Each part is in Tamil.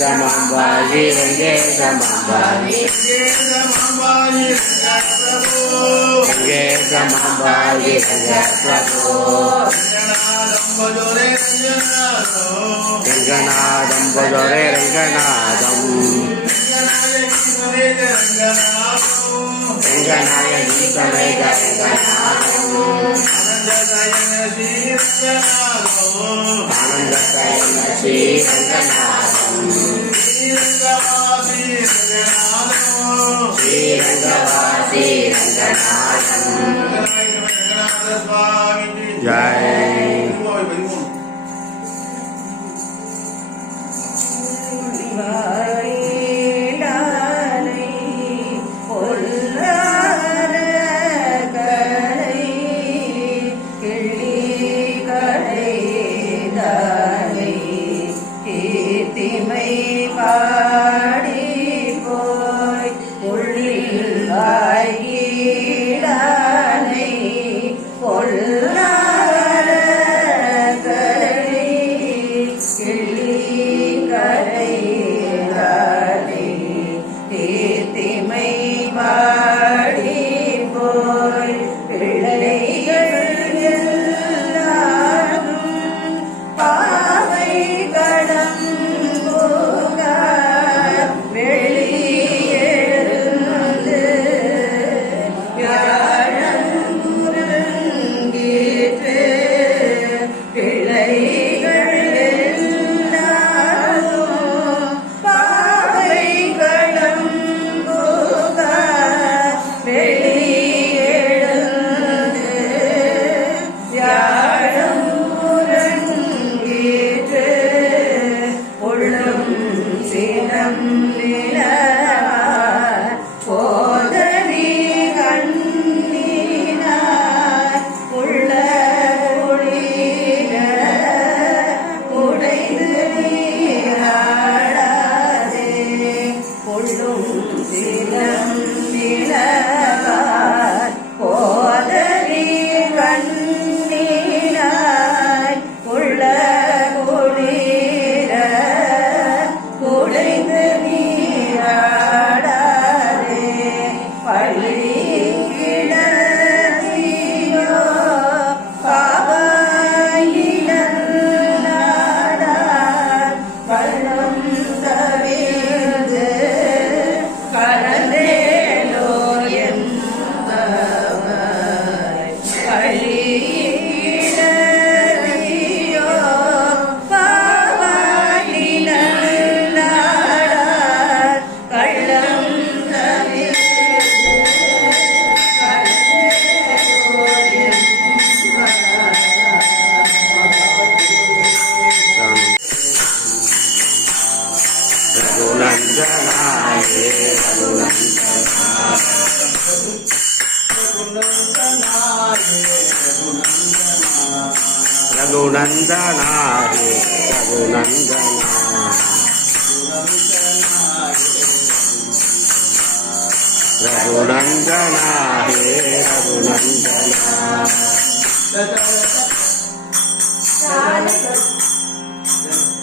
సమంబాయి రంగే సమంబాయి రంగే సమంబాయి రంగే ప్రభు రంగనాథం భజోరే రంగనాథం రంగనాయ గీతమే రంగనాథం ఆనందకరణ శ్రీ రంగనాథం जय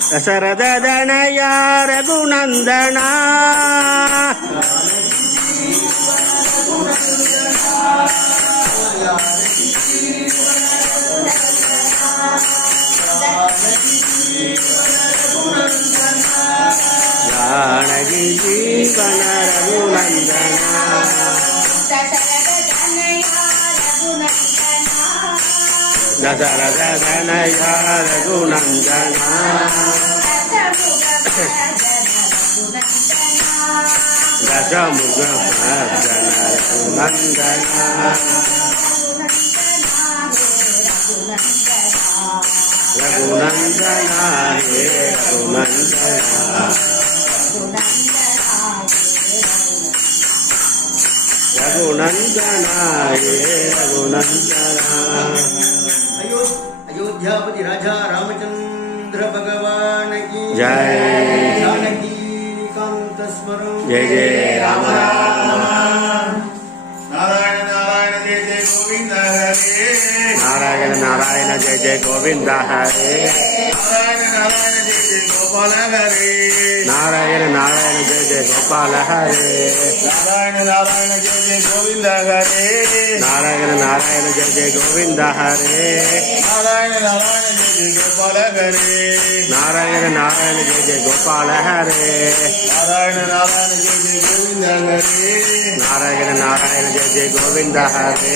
దశరథనయ రఘునందన జానకి జీవన రఘునందన దశరథనయ రఘునందన దశరథనయ రఘునందన దశముగ రఘునందన హే రఘునందన రఘునందన హే రఘునందన अयो अयोध्यापति राजा रामचंद्र भगवान की। जय। जानकी कांत स्मरण जय जय। राम राम। नारायण नारायण जय जय। गोविंद हरे ஹரே நாராயண நாராயண ஜெய ஜெய கோவிந்த ஹரே நாராயண நாராயண ஜெய ஜெய கோபால ஹரே நாராயண நாராயண ஜெய ஜெய கோபால ஹரே நாராயண நாராயண ஜெய ஜெய கோவிந்த ஹரே நாராயண நாராயண ஜெய ஜெய கோவிந்த ஹரே நாராயண நாராயண ஜெய ஜெய கோபால ஹரே நாராயண நாராயண ஜெய ஜெய கோபால ஹரே நாராயண நாராயண ஜெய ஜெய கோவிந்த ஹரே நாராயண நாராயண ஜெய ஜெய கோவிந்த ஹரே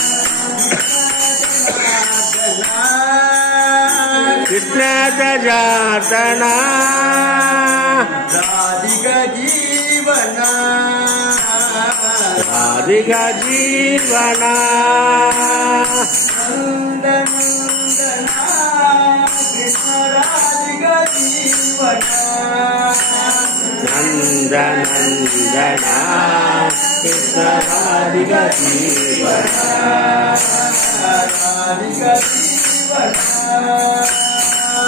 கிருஷ்ண ஜாதனா ராதிகா ஜீவனா நந்த நந்தனா கிருஷ்ண ராதிகா ஜீவனா ராதிகா ஜீவனா ராதிகா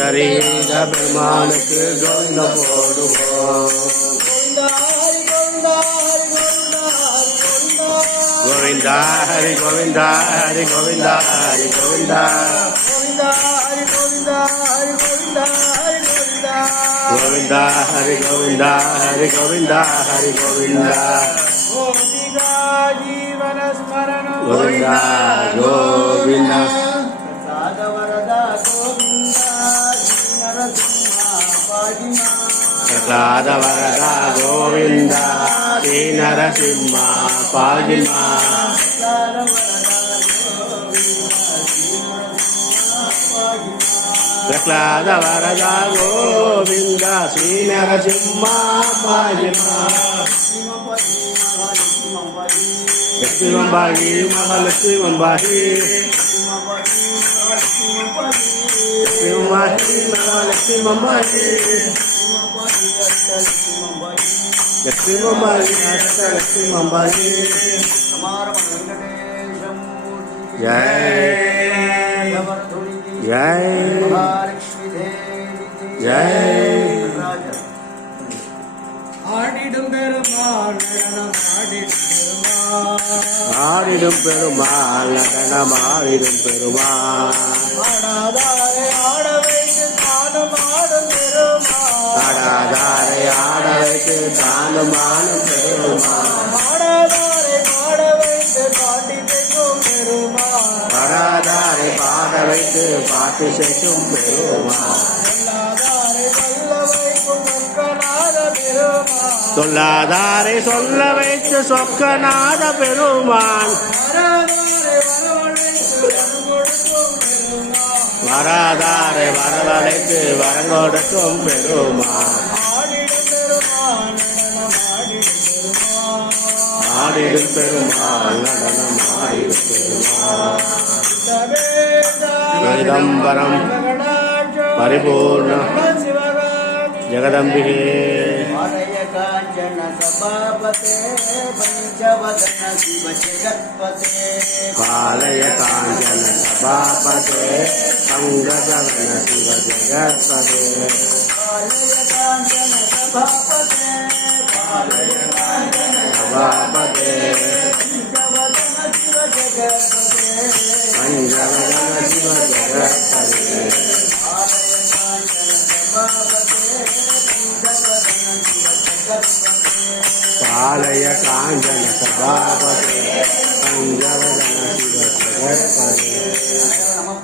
கண்டரீர பெருமானுக்கு கோவிந்த போடுவோம் கோவிந்தா ஹரி கோவிந்தா ஹரி கோவிந்தா ஹரி கோவிந்தா கோவிந்தா ஹரி கோவிந்தா ஹரி கோவிந்தா ஹரி கோவிந்தா ஜீவன ஸ்மரண கோவிந்தா கோவிந்தா ప్రహ్లాద వరద గోవింద శ్రీ నరసింహ పాజిమా ప్రహ్లాద వరద గోవింద శ్రీ నరసింహ పాజిమా లక్ష్మీ మంబాయి మహాలక్ష్మీ మంబాయి లక్ష్మీ అంబాలి లక్ష్మీ అంబాలి జయ జయ జయ ஆடிடும் பெருமாள் நடனம் ஆடிடும் பெருமாள். நடனம் ஆடிடும் பெருமாள். ஆடாதாரை ஆட வைத்து தானும் ஆடும் பெருமாள். ஆடாதாரை ஆட வைத்து தானும் ஆடும் பெருமாள். ஆடாதாரை பாட வைத்து பாட்டி செய்யும் பெருமாள். படாதாரை பாட வைத்து பாட்டு செய்யும் பெருமாள். சொல்லாதாரை சொல்ல வைத்து சொக்கநாத பெருமான். வராதாரை வரவழைத்து வரங்கொடுக்கும் பெருமான். ஆடிடும் பெருமாள் நடனம் ஆடிடும் பெருமாள் சிதம்பரம் பரிபூர்ண ஜெகதம்பிகே. काञ्चन पंचवदन शिव जगत्पते पालय काञ्चन सभापते शिव जगत्पते पालय काञ्चन सभापते पालय काजन सबापते पंचवदन शिव जगत्पते पंचवदन शिव जगत्पते पालय काञ्चन सभापते பாலய காஞ்சன சபாபதே பஞ்சவன சிவ ஜெகத்பதே நம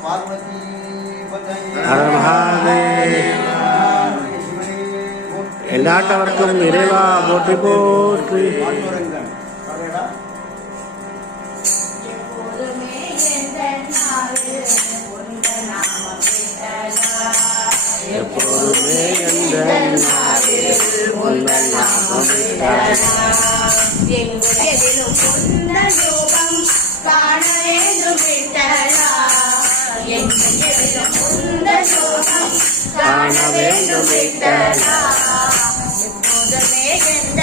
எல்லாட்டவர்க்கும் போற்றி போற்றி. எங்கெதிலும் உந்த ரூபம் காண வேண்டும் விட்டலா எங்கெதிலும் ரூபம் காண வேண்டும் விட்டலா எப்போதுமே எந்த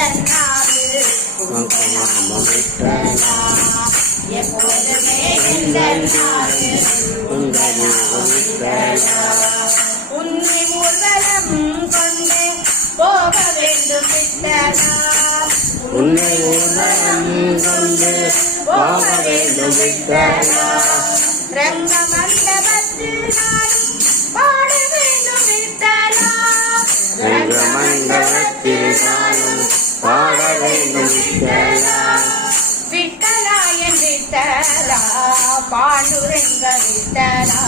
விட்டலா. எப்போதுமே எந்த விட்டலா. உன்னை ஊர்வலம் போக வேண்டும் விட்டலா உன்னை உணரம் கொண்டு போக வேண்டும் ரங்க மண்டபத்தில் நானும் பாட வேண்டும் ரங்க மண்டபத்தில் நானும் பாட வேண்டும் விட்டலா. விட்டலா என் விட்டலா பாண்டுரங்க விட்டலா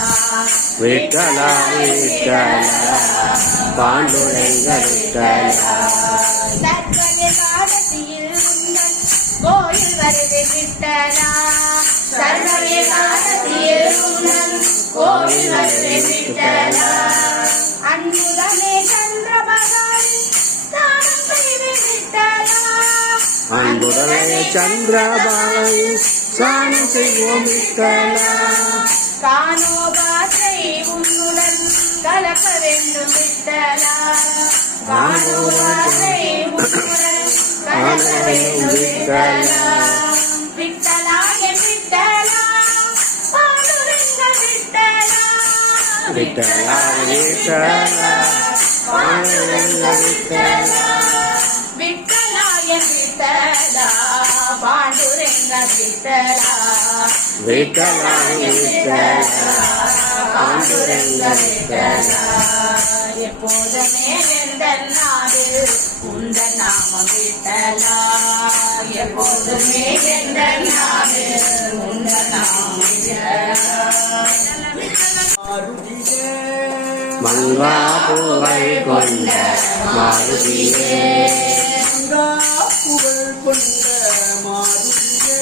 விட்டலா விட்டலா பாண்டுரங்க விட்டலா. சர்வய காலத்தில் உந்தன் கோயில் வருது விட்டலா. சர்வய காலத்தில் கோயில் வருது விட்டலா. அன்புடனே சந்திரபாவை சாணம் செய்வோம் விட்டலா உன்னுடன் கலக்க வேண்டும் விட்டலா உன்னுடன் கலக்க வேண்டும் விட்டலா விட்டலா என் விட்டலா விட்டலா விட்டலா விட்டலா விட்டலா விட்டலா பாண்டுரங்க விட்டலா விட்டலா விட்டலா பாண்டுரங்க விட்டலா. எப்போதுமே எந்த நாடு உந்த நாமம் விட்டலா. எப்போதுமே எந்த நாடு உந்த நாமம் விட்டலா. மாருதியே மங்கா பூவை கொண்ட மாருதியே. புகழ் கொண்ட மாருதியே.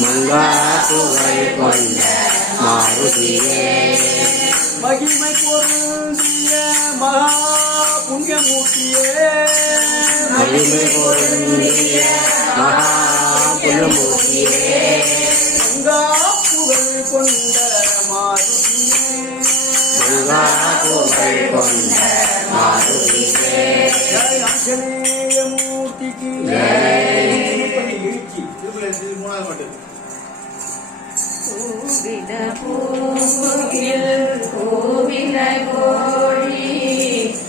மங்கா பூவை கொண்ட மாருதியே. மகிமை பொருந்திய மகா புண்ணியமூர்த்தியே மகிமை பொருந்திய மகா புலமூர்த்தியே மங்கா புகழ் கொண்ட மாருதியே. மங்கா கொண்ட மாருதியே. ചെയ്ത പൂവിൽ പൂവിന കോഴി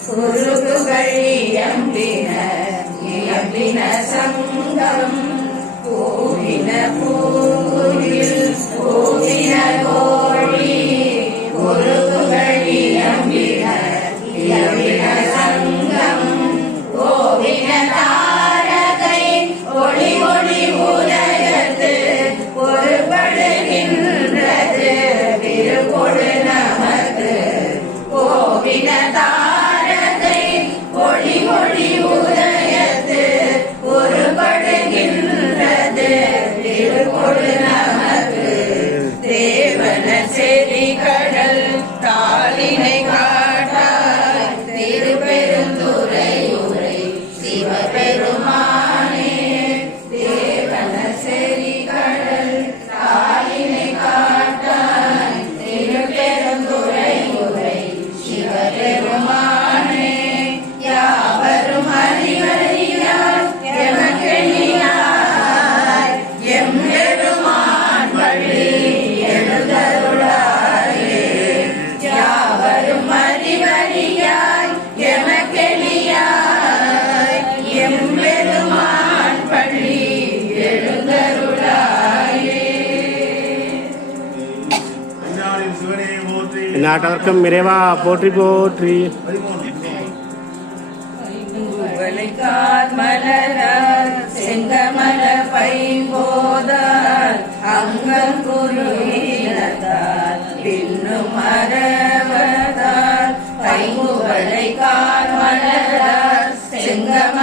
കുറുകു കഴിയമ്പിന അമ്പിന സംഘം പൂവിന പൂവിൽ പൂവിന കോഴി நாட்டவர்க்கம் இறைவா போற்றி போற்றி. மலர செங்கமல பைம்போதால் அங்கம் குருவினதால் பின்னும் மரவதார் மரவதால் கார் மலர செங்கமல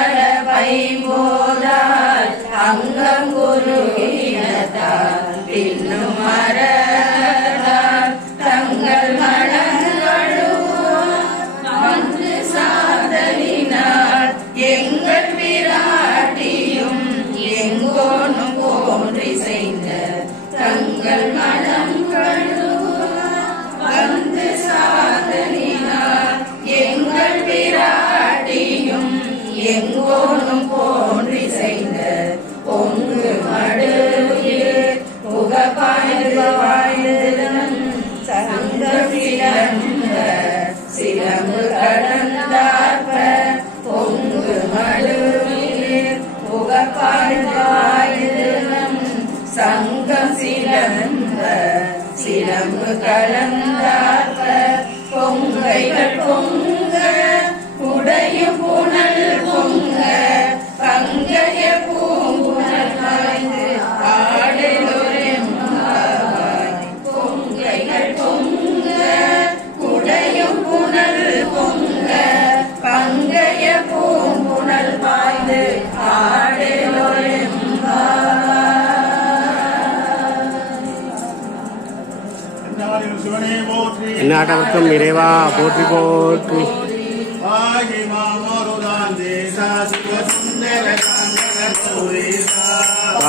போற்றி இறைவா போற்றி போற்றி.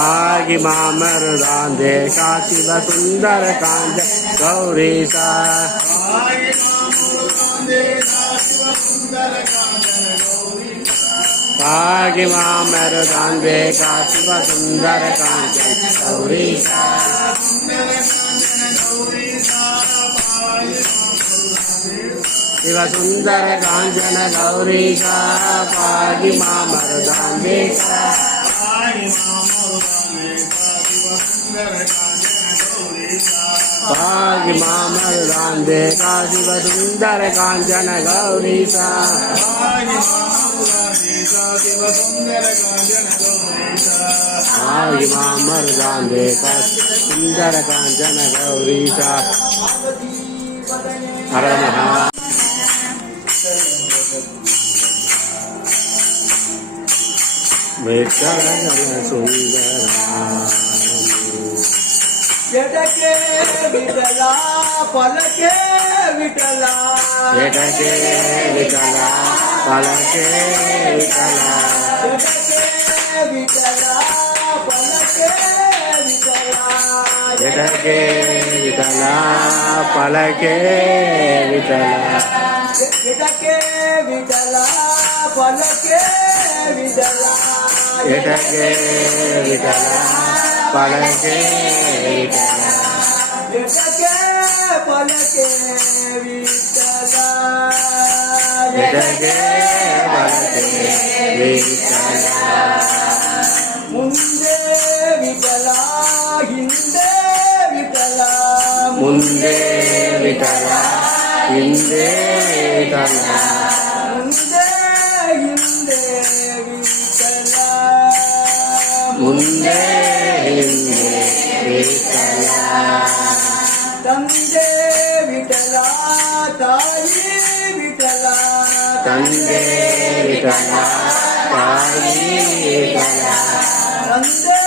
ஆகி மாமருதான் தேசா சிவ சுந்தர காந்த கௌரீசா. ஆகி மாமருதான் தேசா சிவ சுந்தர காந்த கௌரீசா. शिवसुन्दर सुंदर गौरीशा गौरी मामरुदाम्बिका पाणि मामरुदाम्बिका शिवसुन्दर काञ्चन गौरीशा पाणि मामरुदाम्बिका शिवसुन्दर काञ्चन गौरीशा पाणि मामरुदाम्बिका शिवसुन्दर काञ्चन गौरीशा सुंदर कांचन गौरी हर महा ఎడకే విటలా పలకే విటలా ఎడకే విటలా పలకే విటలా ఎడకే విటలా విటలా పలకే విటలా இடங்கே இடலா பழகே இடலா இடங்கே பழகே வீட்டலா முந்தே விடலா இந்தே விடலா ತಂದೆ ವಿಠಲ ತಾಯಿ ವಿಠಲ ತಂದೆ ವಿಠಲ ತಾಯಿ ವಿಠಲ ತಂದೆ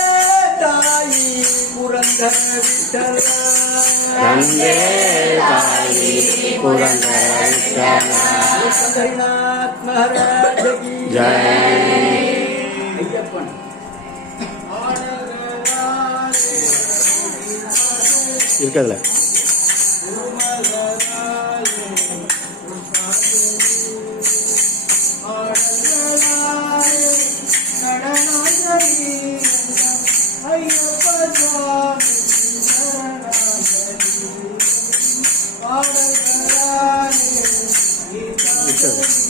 ತಾಯಿ ಪುರಂದರ ವಿಠಲ ತಂದೆ ತಾಯಿ ಪುರಂದರ ವಿಠಲ ಹರಿನಾಥ್ ಮಹಾರಾಜ ಕಿ ಜಯ இருக்குதுல Thank you.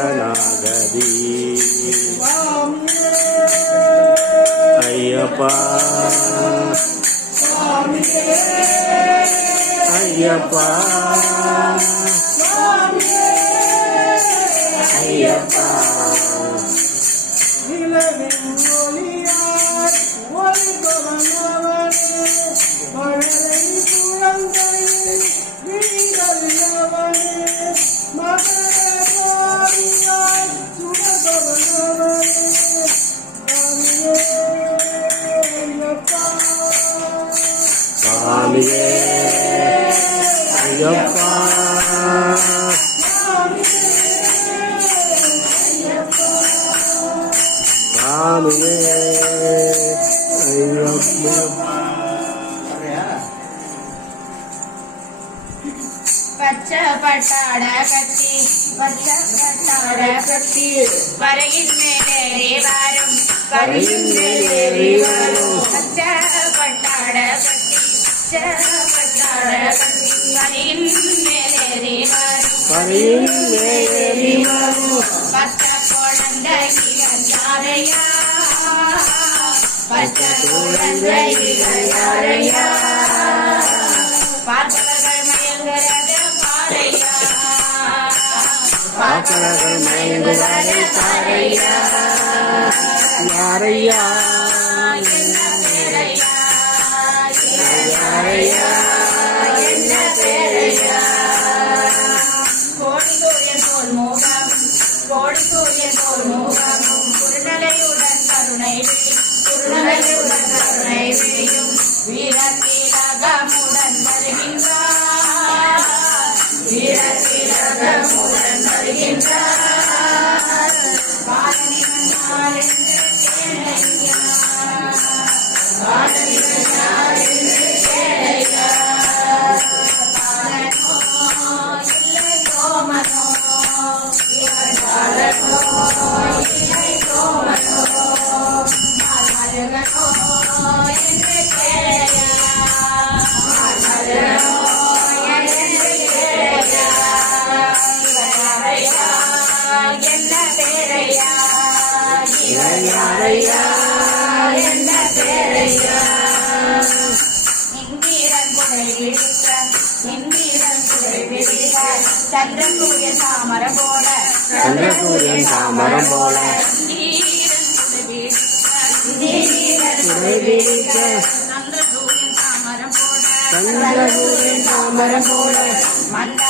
ಶರಣಾಗತಿ ಅಯ್ಯಪ್ಪ ಅಯ್ಯಪ್ಪ பட்டாட கட்டி பச்சை பட்டாட கட்டி வரையின் மேலே வாரும் வரையின் மேலே வாரும் பச்சை பட்டாட கட்டி பச்சை பட்டாட கட்டி வரையின் மேலே வாரும் பரியின் மேரி பச்சை குழந்தை யாரையா பச்சை குழந்தை யாரையா பாக்கர்கள் மயங்குவாரே பாறையா யாரையா என்ன யாரையா என்ன பேரையா கோடி சூரியன் போல் மோகம் கோடி சூரியன் போல் மோகம் குருநலையுடன் கருணை குருநலையுடன் கருணை விழியும் வருகின்றார் வீரத்தீரகமுடன் வருகின்றார் சந்திரசூரியன் தாமரம் போல சந்திரசூரியன் தாமரம் போல சந்திரசூரியன் தாமரம் போல மந்தாசமோடு